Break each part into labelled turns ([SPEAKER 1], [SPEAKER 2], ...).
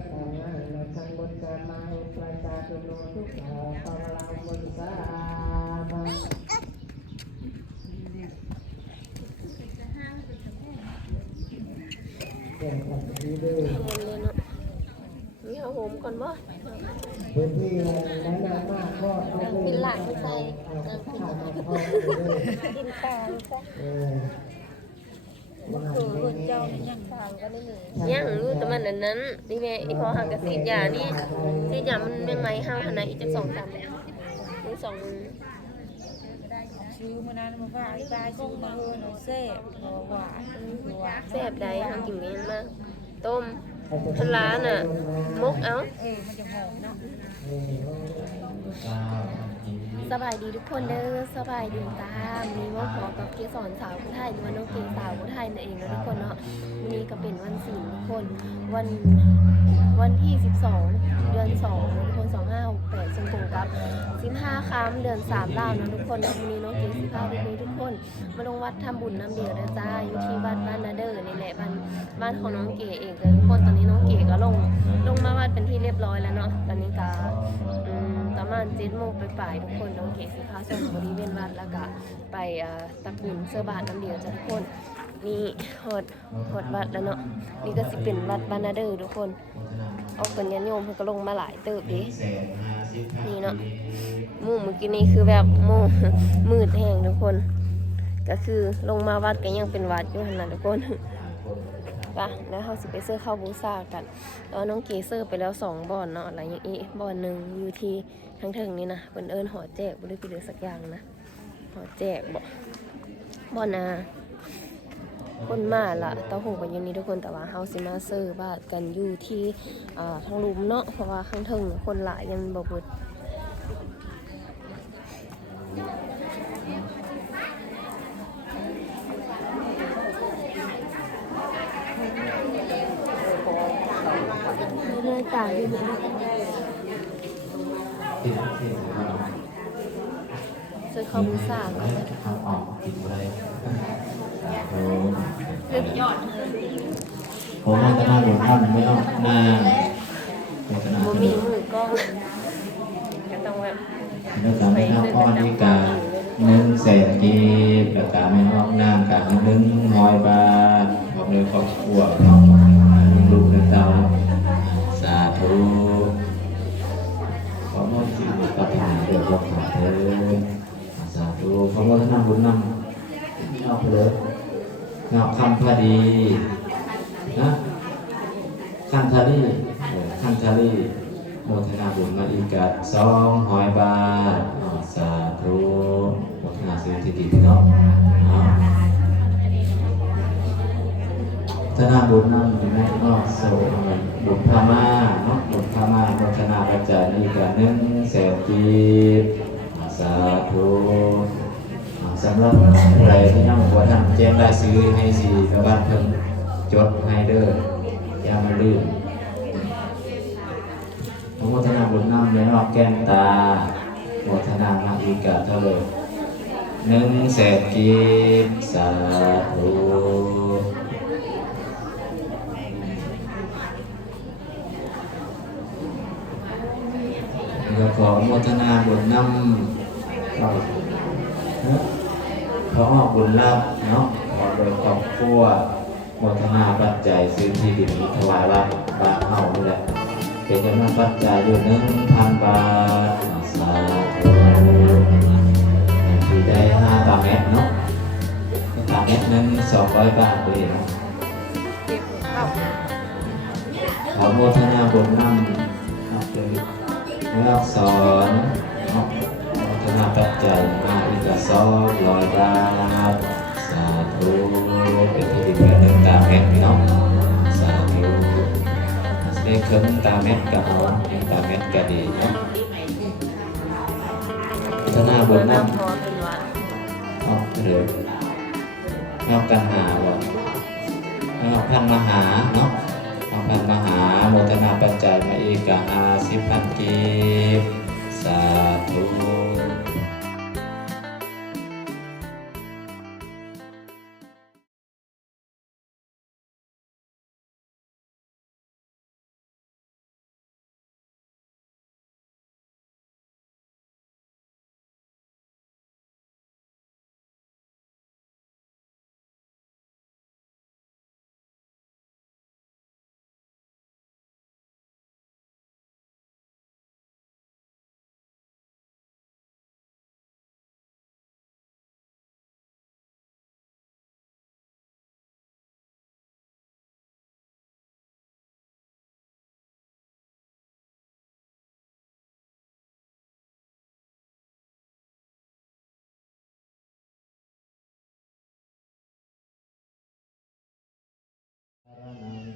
[SPEAKER 1] กตานานาสังบุตตามาอุปจาตุโนทุกขาปะวะลามุสามาเก่งกับดีด้วย
[SPEAKER 2] เงินเลยเนาะนี่เอาโหมก่อนบ่
[SPEAKER 1] พื้นที่นั้นนานมากก็เอาไป
[SPEAKER 2] เป็นหลักใส่
[SPEAKER 1] เอาข้าวมาทอดเลย
[SPEAKER 2] กินปลใส่
[SPEAKER 1] อ
[SPEAKER 2] คนเจ้ายังฟังก็ได้มียังรู้แต่มันอันนั้นนี่แม่อีพอหักกับสีดยานี่สีดยามันยังไงห้าขนาดอีกจะสองสามนี่สองมือ
[SPEAKER 3] ซื้อมานั้นมาว่าไอ้ปลาซื้อมาเฮอหน่อยแซ่บเพราะว่าหวาน
[SPEAKER 2] แซ่บใดทำกินเมนมากต้มทร้านอะมกเอา
[SPEAKER 3] เออมันจะหอมเนาะ
[SPEAKER 2] สบายดีทุกคนเด้อสบายดีตามมีว่าขอกับเกสรสาวผู้ไทยหรือว่าน้องเกสาวผู้ไทยนั่นเองนะทุกคนเนาะวันนี้ก็เป็นวันศีลทุกคน วันวันที่ 12 เดือน2นะทุกคน2568ซึ่งตรงกับ15ค่ำเดือน3ลาวนะทุกคนนะวันนี้น้องเกสิพาพี่ๆทุกคนมาลงวัดทำบุญน้ำเดียวนะจ้าอยู่ที่วัดบ้านนาเดอร์นี่แหละบ้านบ้านของน้องเก๋เองเลยทุกคนตอนนี้น้องเก๋ก็ลงลงมาวัดเป็นที่เรียบร้อยแล้วเนาะตอนนี้ก็อืม มาณเจ็ดโมงไปปลายทุกคนน้องเก๋สิพาส่งบริเวณวัดแล้วก็ไปตักบุญเสื้อบาทน้ำเดียวจ้ะทุกคนนี่หอดหอดวัดแล้วเนาะนี่ก็สิเป็นวัดบ้านนาเดอร์ทุกคนเอากันยันโยมเพิ่นก็ลงมาหลายเติบดินี่เนาะมู่เมื่อกี้นี้คือแบบมู่มืดแห้งทุกคน ก็คือลงมาวัดก็ยังเป็นวัดอยู่หั่นน่ะทุกคน ปะแล้วเขาสิไปเสื้อเข้าบูซากันตอนน้องเกเซอร์ไปแล้วสองบอนเนาะอะไรอย่างอีกบอนหนึ่งอยู่ที่ทั้งเทิงนี่นะเป็นเอิญหอแจกบ่ได้ไปเดือสักอย่างนะหอแจกบ่บอนนาคนมาละเต้าหู้กันอยังนี้ทุกคนแต่ว่าเฮาสิมาเซอร์บากันอยู่ที่อ่าทางลุมเนาะเพราะว่าข้างเทิงคนหลายยังบ่เบิด เลื่อยตาอยู่นี่ซื้อข้าวบูซ่าก่อน
[SPEAKER 4] ทางออกติดอะไรโอ้
[SPEAKER 2] ยอด
[SPEAKER 4] ผมว่าจะน่าหลุดท่านไม่ออกหน้าโฆษณา
[SPEAKER 2] บ่
[SPEAKER 4] ที่
[SPEAKER 2] มี
[SPEAKER 4] นี่
[SPEAKER 2] มือกล้องก็ต้องแบบ
[SPEAKER 4] เนื้อสามไม่นับก้อนนี้กาหนึ่งแสนกีบแล้วกาไม่ออกหน้ากาหนึ่งร้อยบาทบอกเลยครอบครัวเนาาธุขอมอบท่านบุญนำเอาเลยเงาคำพอดีนะคันทารีคันทารีโมทนาบุญมาอีกัดสองหอยบาทสาธุโมทนาสิ่งที่ดีพี่น้องเอาธนาบุญนำอยู่ในนอกโซบุญพามาเนาะบุญพามาโมทนาปัจจัยนี่กันหนึ่งแสนกีบสาธุ สำหรับผู้ใดที่นั่งหัวทำแจ้งได้ซื้อให้สีกระบาดเพิ่มจดให้เด้ออย่ามาลืมอนุโมทนาบุญนำในรอบแก้มตาโมทนามาอีกกะเท่าเลยหนึ่งแสนกีบสาธุแล้วก็อนุโมทนาบุญนำ ก็ขอออกบุญรับเนาะขอโดยครอบครัวโมทนาปัจจัยซื้อที่ดินถวายวัดบ้านเฮานี่แหละเป็นจำนวนปัจจัยอยู่หนึ่งพันบาทสาธุที่ได้ห้าบาทเมตรเนาะบาทเมตรนึ่งสองร้อยบาทเลยเนาะ
[SPEAKER 3] เขาว
[SPEAKER 4] ขอโมทนาบุญนำเอาไปเลือกสอน เนาะโมทนาปัจจัยมาอีกสองร้อยบาทสาธุเป็นที่ดีเพื่อนหนึ่งตามเมตรเนาะสาธุเลขเครื่องตาเม็ดกับเอาตาเม็ดก็ดีนะพัฒนาบนน้ำ
[SPEAKER 2] พอเป็นวัดำ
[SPEAKER 4] ออกเรือเงากันหาบ่เงาพันมหาเนาะเงาพันมหาโมทนาปัจจัยมาอีกกะหาสิบพันกีบสาธุ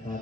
[SPEAKER 4] คั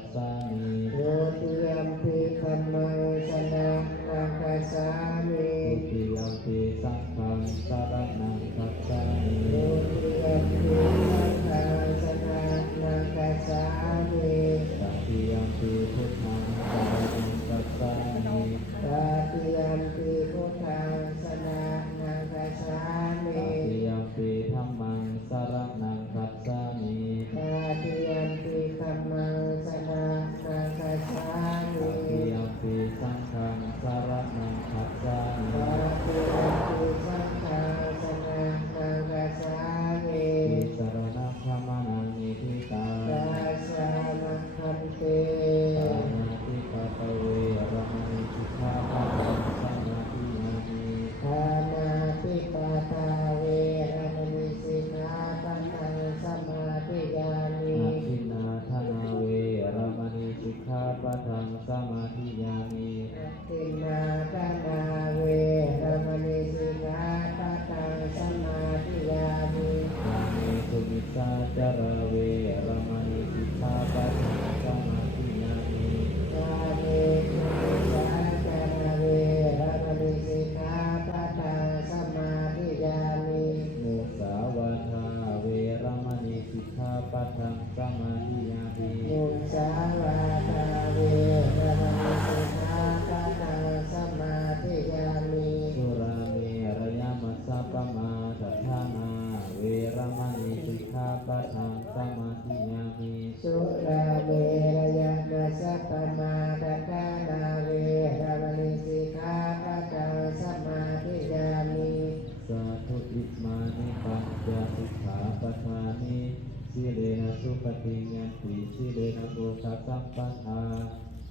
[SPEAKER 4] สี
[SPEAKER 1] เล
[SPEAKER 4] นะสุปฏิยันติสีเลนะโภคสัมปันหา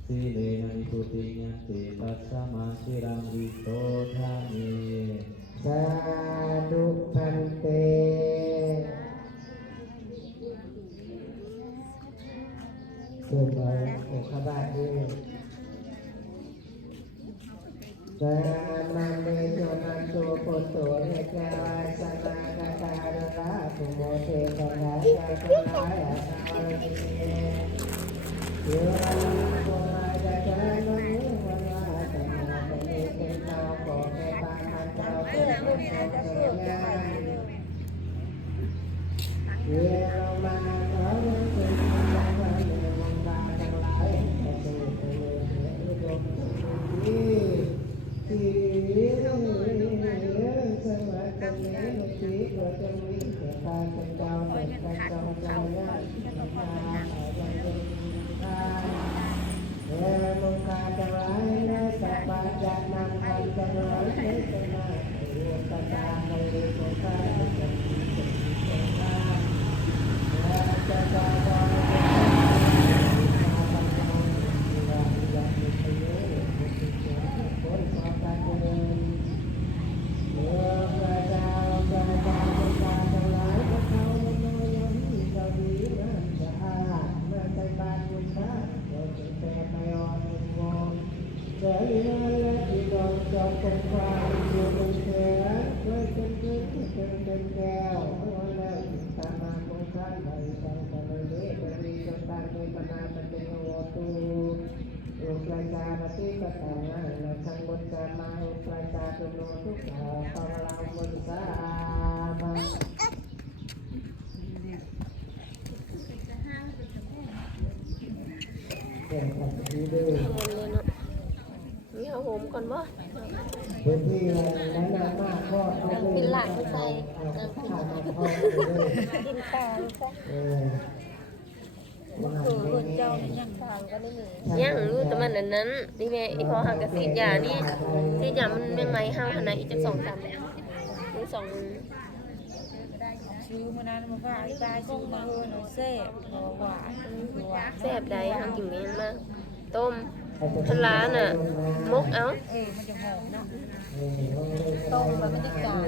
[SPEAKER 4] สีเลนะนิพุติยันติตัสสะมาสิรังวิโตทานิ
[SPEAKER 1] สาธุพันเตเกิดมาโอคบานด้วย สามังเมโยนันตโพโตเนจาวาสนาคาตาระลาภูโมเทปนาจาตายาสาวะเตเย นังคันจังหลายเทศนาโยตตาในโลกาจะมีจะมีจะมาและจะจะจะคนสอบการเงินเมื่อพระเจ้าพระเจ้าพระเจ้าทั้งหลายพวกเขาไม่น้อยย่อมมีเจ้าดีนะสะอาดเมื่อใจบานบุญบานก็จึงแต่ไปอ่อนมุนวอนเสียเรือและที่ด องจอมคงความอยู่บนเสือเมื่อนถึงจนเป็นแก้วเมื่อแล้วตามมาคงท่านไปใจกันเลยเด็กจะมีจนตั้งในปนาปฏิโนตูอุปจาปฏิปตาและทั้งบนจามาอุปจาตุโนทุกขาปะลาบนสามาแก่กันดีด้วย
[SPEAKER 2] เงินเลยเนาะนี่เอา โหมก่อนบ่
[SPEAKER 1] พื้นที่นั้นนานมากก็เอาไป
[SPEAKER 2] เป็นหลักใช่
[SPEAKER 1] อาขาดมาเข้าไปเลย
[SPEAKER 3] กินข้าวซะ
[SPEAKER 1] เออว่า
[SPEAKER 3] เอคนเจ้านี่ยัง
[SPEAKER 2] ทางก็ได้มียังรู้แต่มันอันนั้นนี่แม่อีพอหางกระสีดยานี่สีดยามันไม่ไหมห้าขนาดอีกจะสองสามมือสองมือ
[SPEAKER 3] ซื้อมานั้นมาฝากไอ้ปลาซื้อมาเฮอหน่อยแซ่บหวานหวาน
[SPEAKER 2] แซ่บใดทำกินเงี้ยมากต้ม ทันร้าน่ะมกเอา
[SPEAKER 3] เออมันจะหอมเนาะ
[SPEAKER 1] ตรงมันจะจาง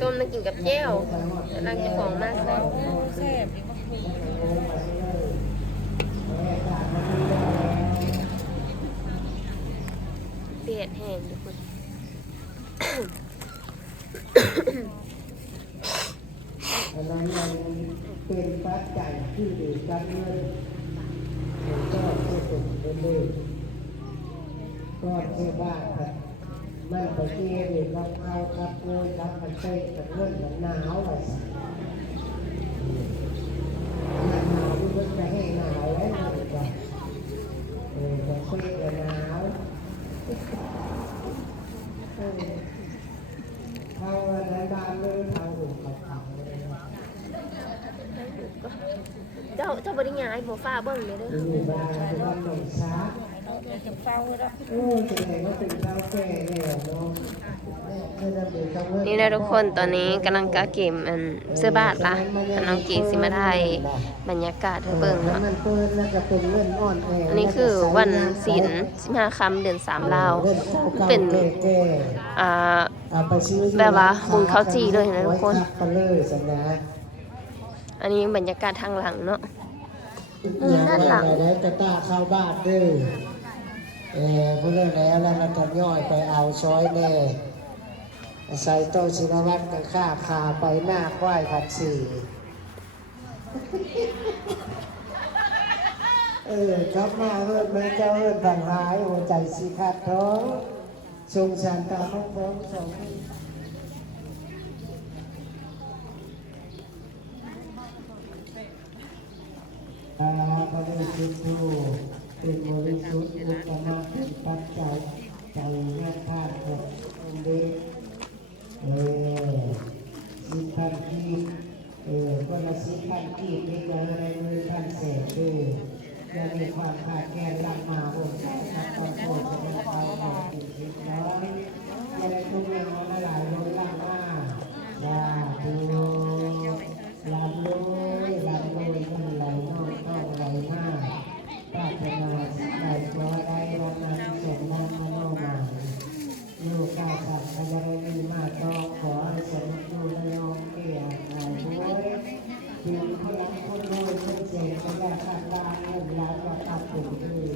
[SPEAKER 2] ต้มนั่งกินกับแจ่วแต่นางจะของมากเลย
[SPEAKER 3] โอ้แซ่บนี่มันมี
[SPEAKER 2] เปียดแห้งทุกคน
[SPEAKER 1] อันนั้นมันเป็นปัจจัยที่ดีกับเงิน ดื้อๆก้อน เสื้อบ้านครับมันไปเที่ยวอยู่กับเอากับเงินกับมันเต้กับเงินกับหนาวไปสิหน้าหนาวมันจะให้หนาวแล้วมันจะเออจะเต้กับหนาวเออเขาอะไรบ้านเลยเขาอุ่นกับเขาเลยนะ
[SPEAKER 2] เจ้าเจ้าบ่ได้ย้ายบ่ฟ้าเบิ่งเลยเด้อ
[SPEAKER 1] อยู่บ้านอยู่บ้านหนองสา
[SPEAKER 3] เดี๋ยวจะเฝ้าแล้ว
[SPEAKER 1] โอ้ยจะไหนก็เป็นเจ้าแก่แล้วเนาะไม่ได้เป็นเจ้าเงิ
[SPEAKER 2] นี่นะทุกคนตอนนี้กำลังกะเกมอันเสื้อบาทละอันน้องเก๋สิมาถ่ายบรรยากาศให้เบิ่ง
[SPEAKER 1] แล้ว
[SPEAKER 2] เนาะ
[SPEAKER 1] มันเปิดแล้วก็เป็นเงินอ่อนแอ
[SPEAKER 2] อันนี้คือวันศีล15ค่ำเดือน3ลาวเป็น
[SPEAKER 1] แก่
[SPEAKER 2] อ่า
[SPEAKER 1] ๆเอาไปซื้อ
[SPEAKER 2] แบบว่าบุญข้าวจี่เลยนะทุกคน
[SPEAKER 1] ไว้ทักกันเลยสันนะ
[SPEAKER 2] อันนี้บรรยากาศทางหลังเนาะนี่ด้านหลัง
[SPEAKER 1] ได้แต่ตาเข้าบ้านเด้อ เออพื่อนแล้วแล้วเราก็ย่อยไปเอาซอยแน่ใส่โต๊ะชินวัตรกับข้าคาไปหน้าควายผัดสี่เออกลับมาเอิ้นแม่เจ้าเอิ้นผังหายหัวใจสีขาดท้องสงสารตาท้องท้องสองตาพระฤาษีผู้ เป็นบริสุทธิ์อุตมะเป็นปัจจัยใจงานทานกับองค์เด็กเออสิบพันกีบเออก็ละสิบพันกีบนี่ก็ในมือพันเศษด้วยจะมีความขาดแคลนลังมาองค์ใจนักต้องโทษจะเป็นเขาหอกเป็นทิศน้อยจะได้ทุกเรื่องมาหลายล้นล่างมาลาดูลาดูลาดูมันไหลนอกนอกไหลหน้าปรารถนาสิ่งใดขอได้วันนั้นสมนั้นมโนหมาย ลูกกาสัตว์พยามีมาต้องขอให้สมดูและน้องเกี่ยหายด้วยถึงพลังคนรวยคนเจ๋งพยาคาดลาเงินล้านมาตัดผมด้วย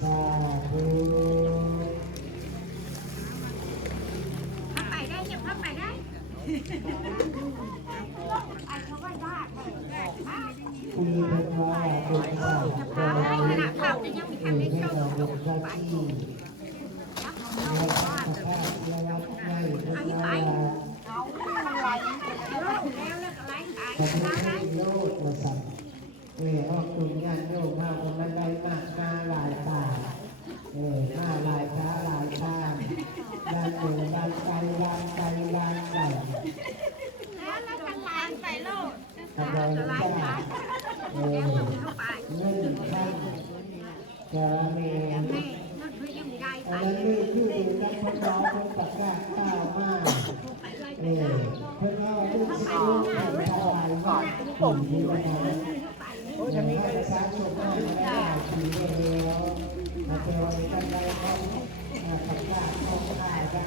[SPEAKER 1] สาธุ
[SPEAKER 3] ไปได้ยังพับไปได้
[SPEAKER 1] คุยเป็นว่าเป็นสาวโดยคือไม่เราเป็นข้าที่และข้าพาและวัดใหญ่เป็นว่าประเทศไทยโลดมาสั่ง เออออกกลุ่มงานโยมมาคนละได้มากมาหลายตาเออมาหลายตาหลายตาด้านเหนือด้านไกลด้านไกลด้านไกลกำลังจะเออเงินขั้นจะมีอันนั้นนี่คือนักพนั นเป็นประกาศก้าวมากเออเพื่อนเอาลูกศิษย์ลูกหาถวายก่อนผมที่วันนั้นจะมีการสร้างโชว์ให้ได้ทีเดียวมาเจอกันได้ของขับกาของขายได้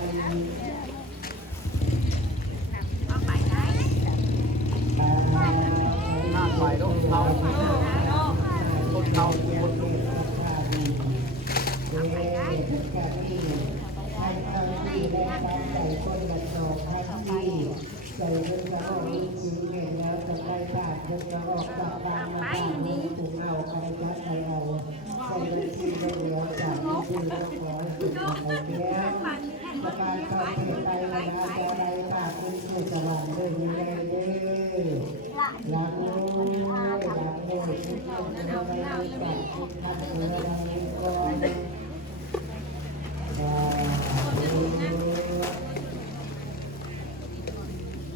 [SPEAKER 1] หน้าไปลูกเขาคนเขาคนเก่งขับกาดีเด็กแก่ที่ให้ทางที่ได้ตามใจคนละจอกทางที่ใจเรื่องจะออกจริงเก่งแล้วจะได้บาดเรื่องจะออกจากบ้านมาบ้านนี้ถูกเอา ไปยัดไปเอาใส่เป็นที่ได้เดียวจากที่คือแล้วขอให้ถูกอะไรเนี้ยประการเข้าเทไปนะจะได้บาดเป็นผู้สวรรค์ด้วยมีได้เด้อหลังนู้นหลังโน้นทุกคนจะได้บาดทุกท่านเมื่อเรานี้ก่อน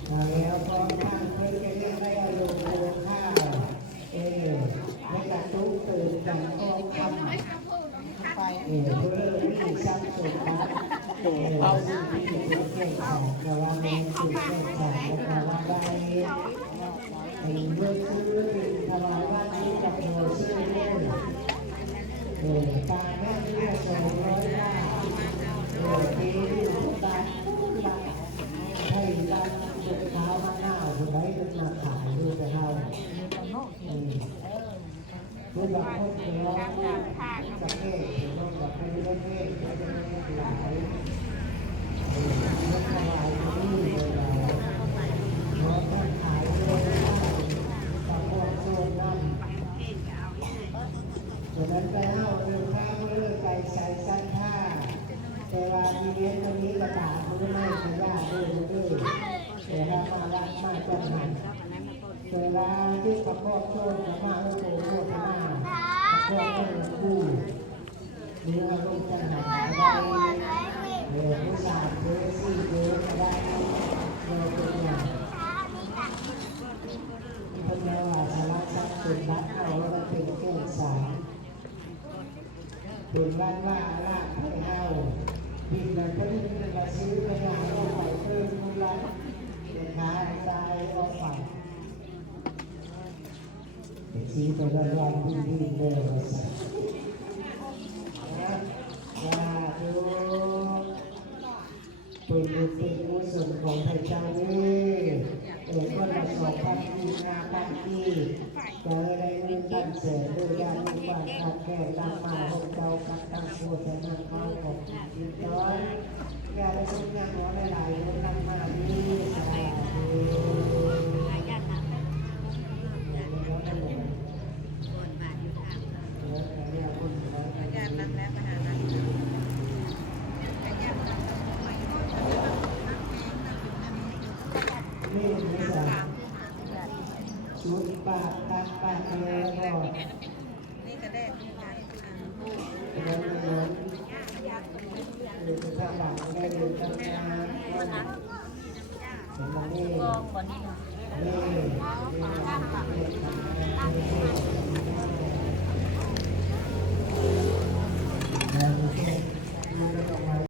[SPEAKER 1] แล้วพอท่านเพื่อนก็ยังได้อารมณ์โกข้าวเออไม่อยากตู้ตื่นกันก็ทำไปเออเพื่อที่สร้างสุขนะเออเอาสิ่งที่เป็นเก่งของแต่ว่ามันสุดเก่งของแต่ว่าได้ไอ้เมื่อซื้อถวายว่านี้กับหน่วยซื้อเนี่ยเออตาแม่เรียกสองร้อยบาทเออทีตาตา ให้ร้านสุดเท้ามาหน้าผู้ใดเป็นมาขายดูไปเท่าอืม คือบางคนเดียวกับเทศลงกับผู้เล่นเทศก็จะมีหลาวเลยหลายเพราเลยได้กับพวกโซนนั่นเดังนั้นไปเอาเรื่องข้าวเรื่องไก่ใส่สั้นท่าแต่ว่าทีเรียนตรงนี้กระถางมือไม่ขย่าด้วยด้วยแต่ถ้ามาลักมาจังหัน ลาที่ประกอบโชนจะมาโอ้โหโคตรมาประกอบเป็นคู่หรือารมณ์จังหันได้เออผู้สามเดือสี่เดือนได้เราเป็นอย่างเป็นแนวว่าสารสักเป็นรักเอาแล้วก็เป็นเก่งสารเป็นบ้านว่าลากให้เอาบินแบบนี้เราซื้อไปงานเราไปเพิ่มมูลค่าเด็กขายตายเอาฝัน เด็กซื้อไปแล้วลองบินบินเลยว่าสักนะว่าดูเป็นบุญเป็นกุศลของพระเจ้านี่เอกก็ละสองพันปีนาพันปีเจอได้เงินตั้งเสนด้วยยาลูกบ้านขัดแก่ตามมาหกเจ้ากัดตั้งโคตรนั่งเข้าของจิตจ้อยยาได้ทุกอย่างหัวหลายๆคนนำมาดีสาธุนี่นี่สา ชุดปากตาปากเลยก็
[SPEAKER 3] นี่ก็ได้ที่งานอ่า
[SPEAKER 1] เงินเงินหรือจะทำหลังได้หรือทำงานก็เห็นมันนี่
[SPEAKER 3] องก่อนนี่
[SPEAKER 1] นี่